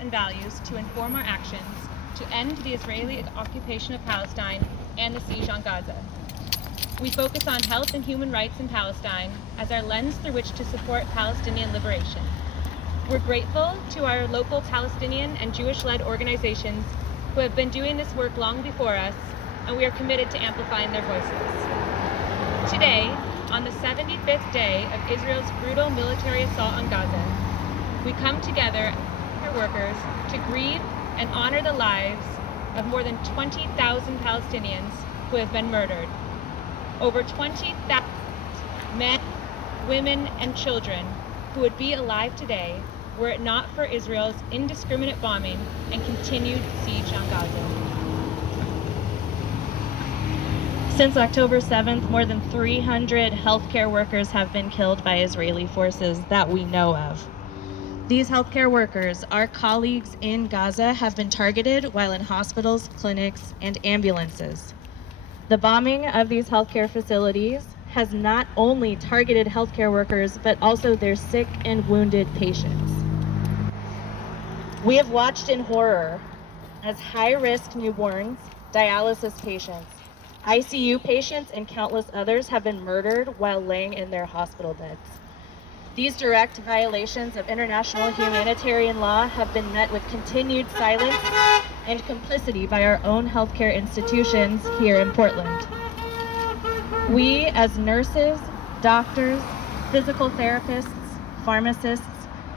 and values to inform our actions to end the Israeli occupation of Palestine and the siege on Gaza. We focus on health and human rights in Palestine as our lens through which to support Palestinian liberation. We're grateful to our local Palestinian and Jewish-led organizations who have been doing this work long before us, and we are committed to amplifying their voices. Today, on the 75th day of Israel's brutal military assault on Gaza, we come together as workers to grieve and honor the lives of more than 20,000 Palestinians who have been murdered. Over 20,000 men, women, and children who would be alive today were it not for Israel's indiscriminate bombing and continued siege on Gaza. Since October 7th, more than 300 healthcare workers have been killed by Israeli forces that we know of. These healthcare workers, our colleagues in Gaza, have been targeted while in hospitals, clinics, and ambulances. The bombing of these healthcare facilities has not only targeted healthcare workers, but also their sick and wounded patients. We have watched in horror as high-risk newborns, dialysis patients, ICU patients, and countless others have been murdered while laying in their hospital beds. These direct violations of international humanitarian law have been met with continued silence and complicity by our own healthcare institutions here in Portland. We, as nurses, doctors, physical therapists, pharmacists,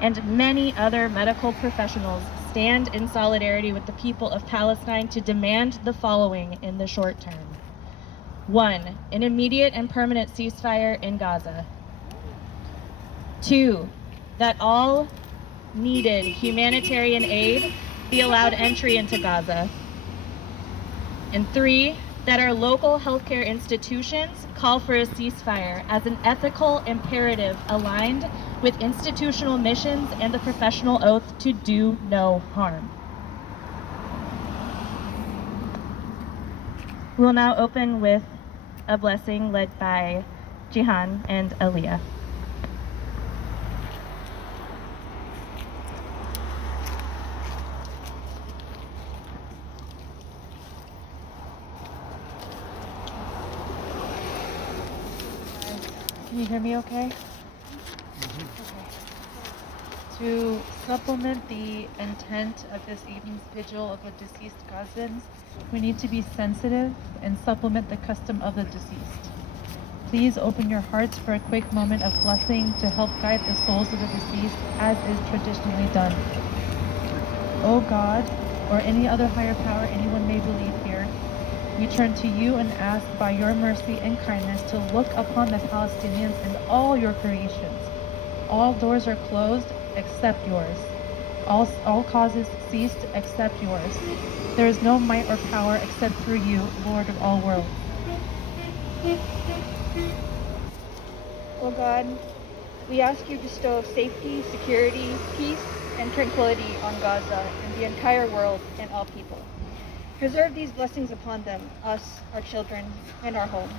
and many other medical professionals, stand in solidarity with the people of Palestine to demand the following in the short term. 1, an immediate and permanent ceasefire in Gaza. 2, that all needed humanitarian aid be allowed entry into Gaza. And 3, that our local healthcare institutions call for a ceasefire as an ethical imperative aligned with institutional missions and the professional oath to do no harm. We'll now open with a blessing led by Jihan and Aliyah. Can you hear me okay? Okay. To supplement the intent of this evening's vigil of the deceased Gazans, we need to be sensitive and supplement the custom of the deceased. Please open your hearts for a quick moment of blessing to help guide the souls of the deceased as is traditionally done. O God, or any other higher power anyone may believe here, we turn to you and ask by your mercy and kindness to look upon the Palestinians and all your creations. All doors are closed except yours. All causes ceased except yours. There is no might or power except through you, Lord of all worlds. O God, we ask you to bestow safety, security, peace, and tranquility on Gaza and the entire world and all people. Preserve these blessings upon them, us, our children, and our homes.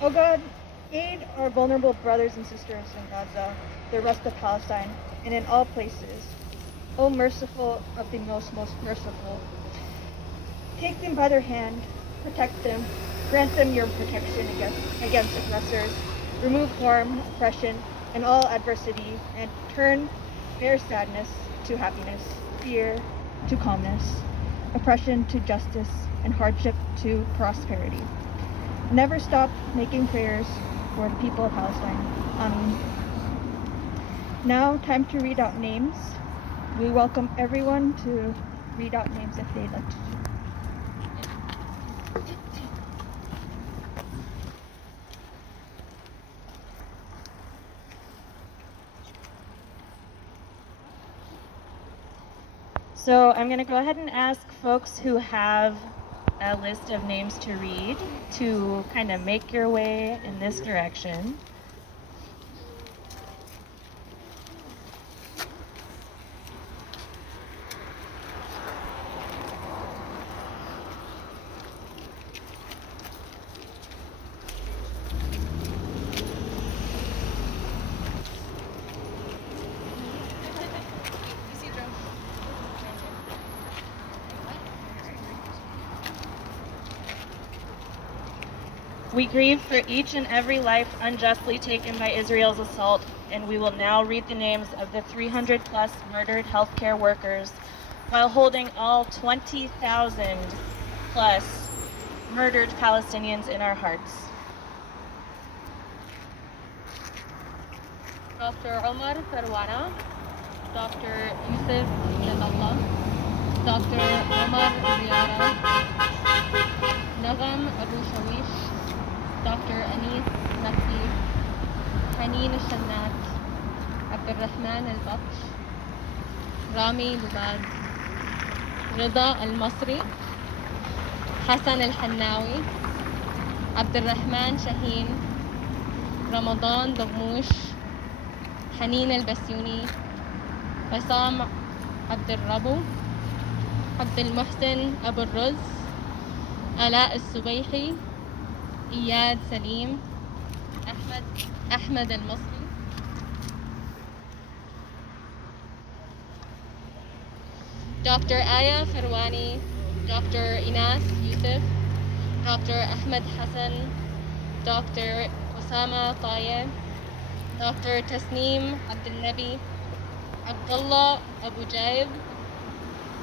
O God, aid our vulnerable brothers and sisters in Gaza, the rest of Palestine, and in all places. O merciful of the most merciful, take them by their hand, protect them, grant them your protection against aggressors, remove harm, oppression, and all adversity, and turn their sadness to happiness, fear to calmness, oppression to justice, and hardship to prosperity. Never stop making prayers for the people of Palestine. Amen. Now, time to read out names. We welcome everyone to read out names if they'd like to. So I'm going to go ahead and ask folks who have a list of names to read to kind of make your way in this direction. We grieve for each and every life unjustly taken by Israel's assault, and we will now read the names of the 300 plus murdered healthcare workers while holding all 20,000 plus murdered Palestinians in our hearts. Dr. Omar Farwana, Dr. Yusuf Yadallah, Dr. Omar Riyara, Nagam Abu Shawish, Dr. Anis Nafsi, Haneen Shannat, Abdurrahman Al-Baksh, Rami Lubad, Rida Al-Masri, Hassan Al-Hannawi, Abdurrahman Shaheen, Ramadan Dagmush, Haneen Al-Basyuni, Bassam Abdurrabu, Abdul Muhsin Abu Ruz, Ala Al-Subayhi, Iyad Salim, Ahmed Al-Masri, Dr. Aya Farwani, Dr. Inas Yusuf, Dr. Ahmed Hassan, Dr. Osama Tayyib, Dr. Tasneem Abdul Nabi, Abdullah Abu Jaib,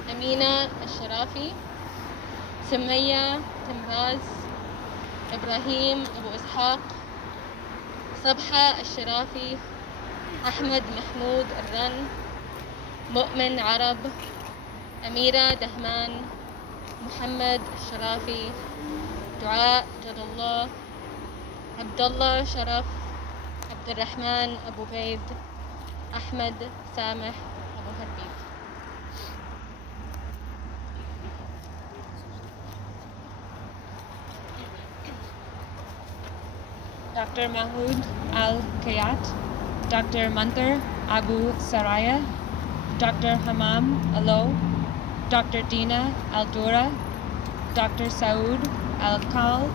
Amina Al-Sharafi, Sumaya Timraz, Ibrahim Abu Ishaq, Sabha Al-Sharafi, Ahmed Mahmoud Al-Ran, Mu'min Arab, Amira Dahman, Muhammad Al-Sharafi, Dua Jadullah, Abdullah Sharaf, Abdurrahman Abu Baid, Ahmed Sameh Abu Harbib. Dr. Mahmoud Al-Kayat, Dr. Mantar Abu Saraya, Dr. Hamam Alo, Dr. Dina Al-Dura, Dr. Saud Al-Kal,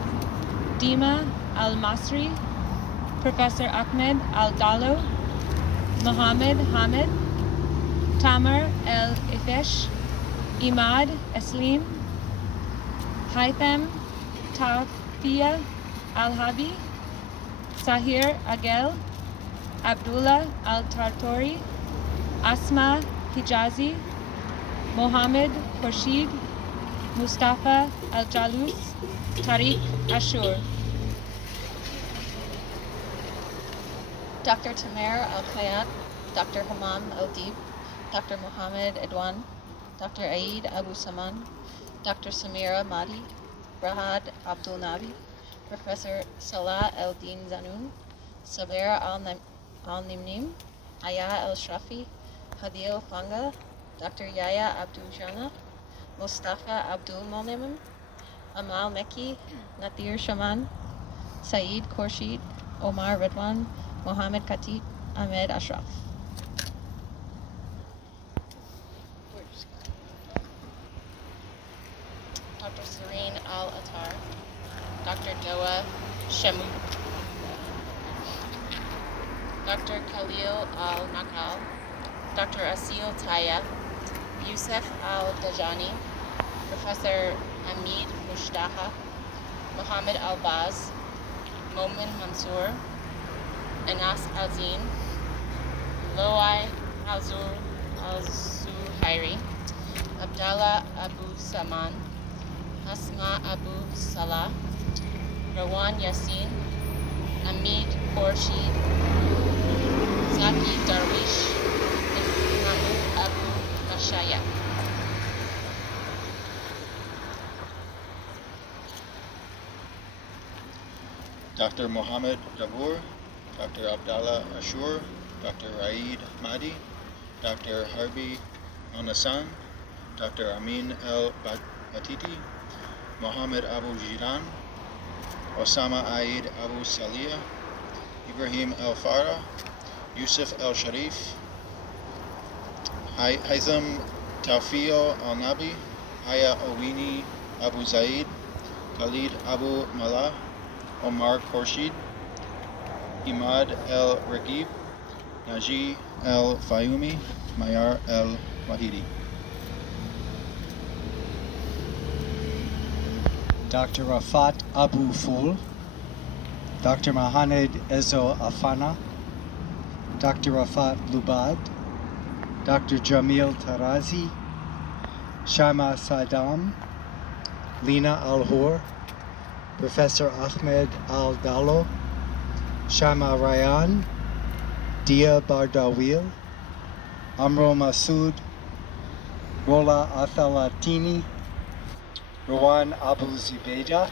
Dima Al-Masri, Professor Ahmed Al-Gallo, Mohammed Hamid, Tamar El-Ifesh, Imad Eslim, Haitham Tafia Al-Habi, Sahir Agel, Abdullah Al-Tartori, Asma Hijazi, Mohammed Khurshid, Mustafa Al-Jalus, Tariq Ashur. Dr. Tamer Al-Khayat, Dr. Hamam Al-Dib, Dr. Mohammed Edwan, Dr. Aid Abu Saman, Dr. Samira Mahdi, Rahad Abdul Nabi, Professor Salah El-Din Zanun, Sabera Al-Nimnim, Aya El-Shrafi, Hadil Fanga, Dr. Yahya Abdul Jana, Mustafa Abdul Monim, Amal Mekki, Nadir Shaman, Saeed Khurshid, Omar Redwan, Mohammed Khatib, Ahmed Ashraf. Dr. Serene Al-Attar, Dr. Doa Shemu, Dr. Khalil Al-Nakal, Dr. Asil Taya, Yusuf Al-Dajani, Professor Hamid Mushtaha, Mohammed Al-Baz, Momin Mansour, Anas Azin, Loai Al-Zuhairi, Abdallah Abu Saman, Asma Abu Salah, Rawan Yassin, Amit Khurshid, Zaki Darwish, and Mahmoud Abu Mashaya. Dr. Mohammed Dabur, Dr. Abdallah Ashur, Dr. Raid Mahdi, Dr. Harbi Onasan, Dr. Amin El Batiti, Mohammed Abu Jiran, Osama Aid Abu Salih, Ibrahim El Farah, Yusuf El Sharif, Haitham Tawfio Al Nabi, Aya Owini Abu Zaid, Khalid Abu Malah, Omar Khurshid, Imad El Raqib, Naji El Fayumi, Mayar El Wahidi. Dr. Rafat Abu Ful, Dr. Mohamed Ezo Afana, Dr. Rafat Lubad, Dr. Jamil Tarazi, Shama Saddam, Lina Al-Hor, Professor Ahmed Al-Dalo, Shama Ryan, Dia Bardawil, Amro Masood, Rola Athalatini, Rawan Abu Zubaydah,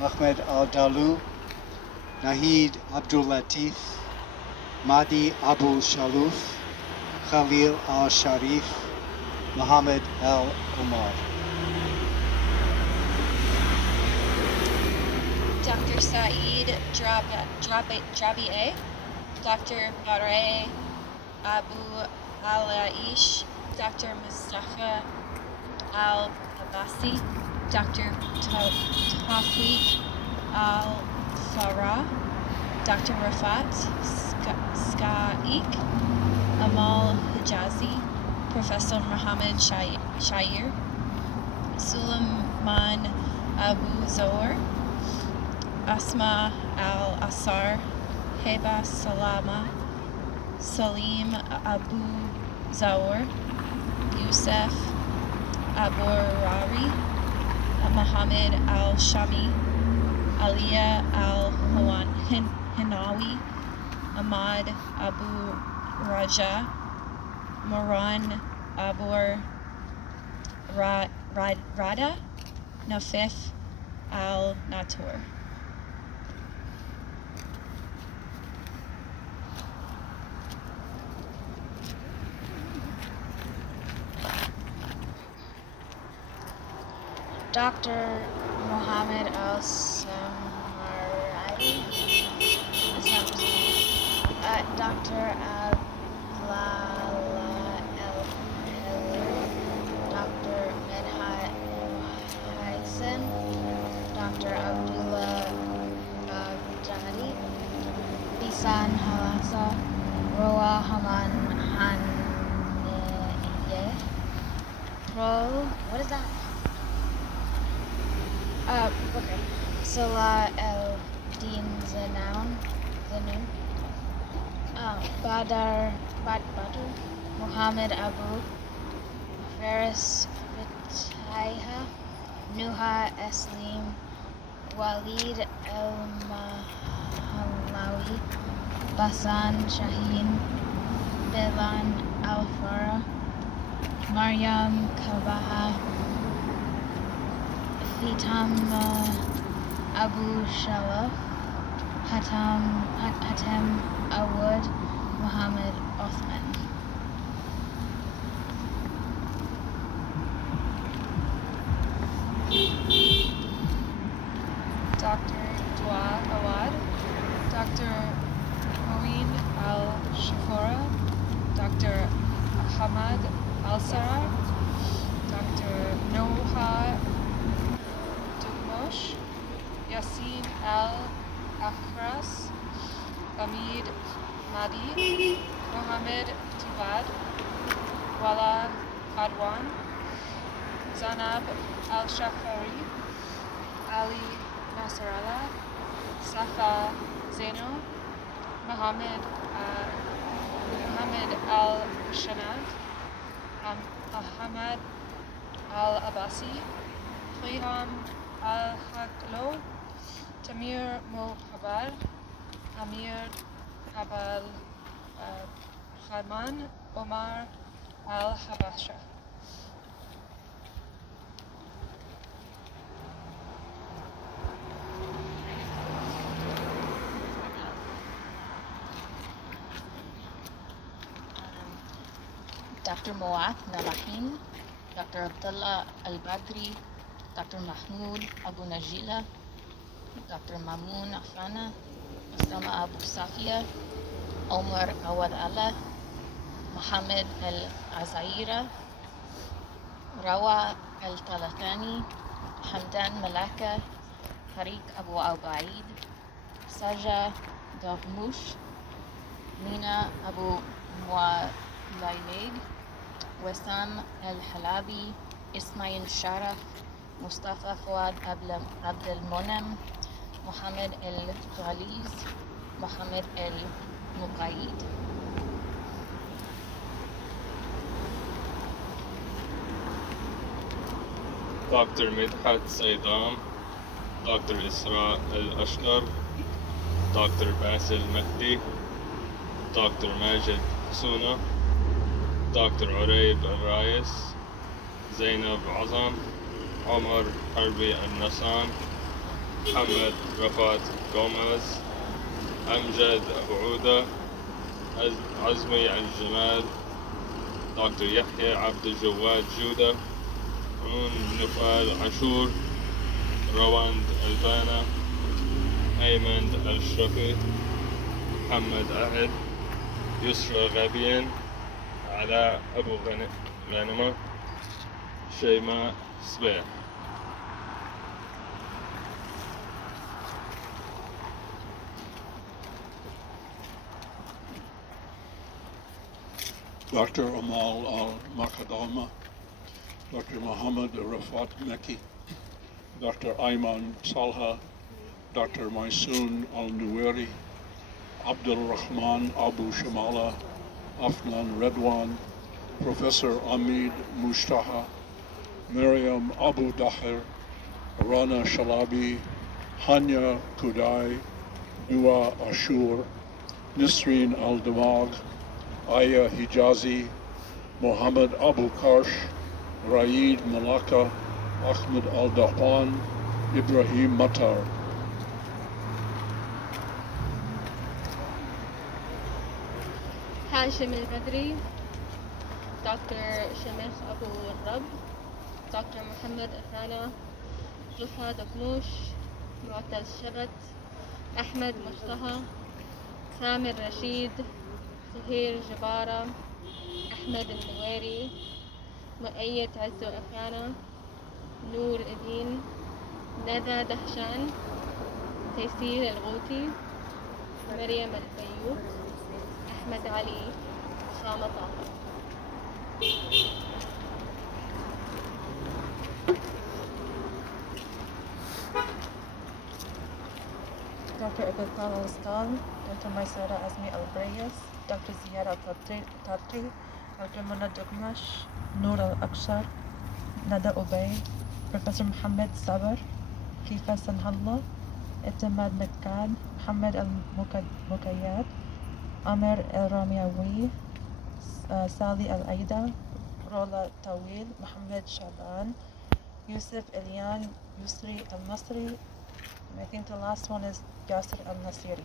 Ahmed Al-Dalu, Nahid Abdul Latif, Mahdi Abu Shaluf, Khalil Al-Sharif, Muhammad Al-Omar. Dr. Saeed Drabieh, Dr. Barre Abu Al-Aish, Dr. Mustafa Al-Abbasi, Dr. Tawfiq Al-Farah, Dr. Rafat Skaik, Amal Hijazi, Professor Muhammad Shair, Suleiman Abu Zohar, Asma Al-Asar, Heba Salama, Salim Abu Zawar, Yusuf Abu-Rari, Muhammad Al-Shami, Aliyah Al-Hinawi, Ahmad Abu Raja, Moran Abu Rada, Nafif Al-Natur. Dr. Mohammed Al-Samarani, Dr. Ablala El-Helir, Dr. Medhat Haisen, Dr. Abdullah Baghdadi, Bisan Halasa, Roa Haman Haneye, what is that? Okay. Salah El-Din Zanoun, Badr, Muhammad Abu, Faris Bitaiha, Nuha Eslim, Walid El-Mahlawi, Basan Shaheen, Bilan Al-Farah, Maryam Kabaha, Fitam Abu Shalaf, Hatem Awad, Muhammad Othman. Dr. Dua Awad, Dr. Moeen Al-Shafora, Dr. Ahmad Al-Sara, Dr. Noha Dugmosh, Yassin Al-Akras, Amid Madi, Mohammed Tibad, Wala Adwan, Zanab Al-Shafari, Ali Nasrallah, Safa Zaino, Mohammed Al-Shanad, Ahmad Al-Abbasi, Qiham Al-Haklo, Tamir Mohabar, Amir Abal Khaman, Omar Al-Habasha. Dr. Moath Nalahin, Dr. Abdullah Al-Badri, Dr. Mahmoud Abu Najila, Dr. Mamoun Afana, Osama Abu Safia, Omar Awad Allah, Mohammed Al-Azaira, Rawa Al-Talatani, Hamdan Malaka, Tariq Abu Ubaid, Saja Davmush, Mina Abu Mualaid, Wessam Al-Halabi, Ismail Sharaf, Mustafa Fuad Abdel Monem, محمد الجاليز محمد المقايد. Dr. Midhat Saidam, Dr. Isra Al-Ashkar, Dr. Basil Mahdi, Dr. Majid Suna, Dr. Urayb Al-Rais, Zainab Azam, Omar Harbi Al-Nassan, Muhammad Rafat Gomez, Amjad Abu Uda, Azmi Al-Jamal, Dr. Yahya Abdul Jawad Judah, Nufal Ashur, Rawand Albana, Ayman Al-Shrafi, Muhammad Ahmed, Yusra Ghabian, Ala Abu Ghanima, Shayma Sbeir. Dr. Amal Al-Makadama, Dr. Muhammad Rafat Meki, Dr. Ayman Salha, Dr. Maysoon Al-Nuweri, Abdul Rahman Abu Shamala, Afnan Redwan, Professor Amid Mushtaha, Miriam Abu Dahir, Rana Shalabi, Hanya Kudai, Dua Ashur, Nisreen Al-Damag, Aya Hijazi, Mohammed Abu Karsh, Raid Malaka, Ahmed Al-Dahwan, Ibrahim Matar. Hashim Al-Badri, Dr. Shamikh Abu Rab, Dr. Muhammad Athana, Zuha Dabnoush, Mu'tal Shabat, Ahmed Mustaha, Samir Rashid, Suhair Jabara, Ahmed Al-Nuwari, Mu'ayyad Azzu Afana, Noor Edin, Nada Dahshan, Taysir Al-Ghouti, Maryam Al-Bayout, Ahmed Ali, Usama Taha. Dr. Abdul Al-Stal, Dr. Maisara Azmi Al-Brayas, Dr. Ziyad Al-Tarti, Dr. Mona Dugmash, Noor Al-Akshar, Nada Ubay, Professor Muhammad Sabar, Kifa Sanhallah, Etemad Mekkad, Muhammad Al-Mukayyad, Amir Al-Ramiawi, Sali Al-Aida, Rola Tawil, Muhammad Shaban, Yusuf Elian, Yusri Al-Nasri, and I think the last one is Yasser Al-Nasiri.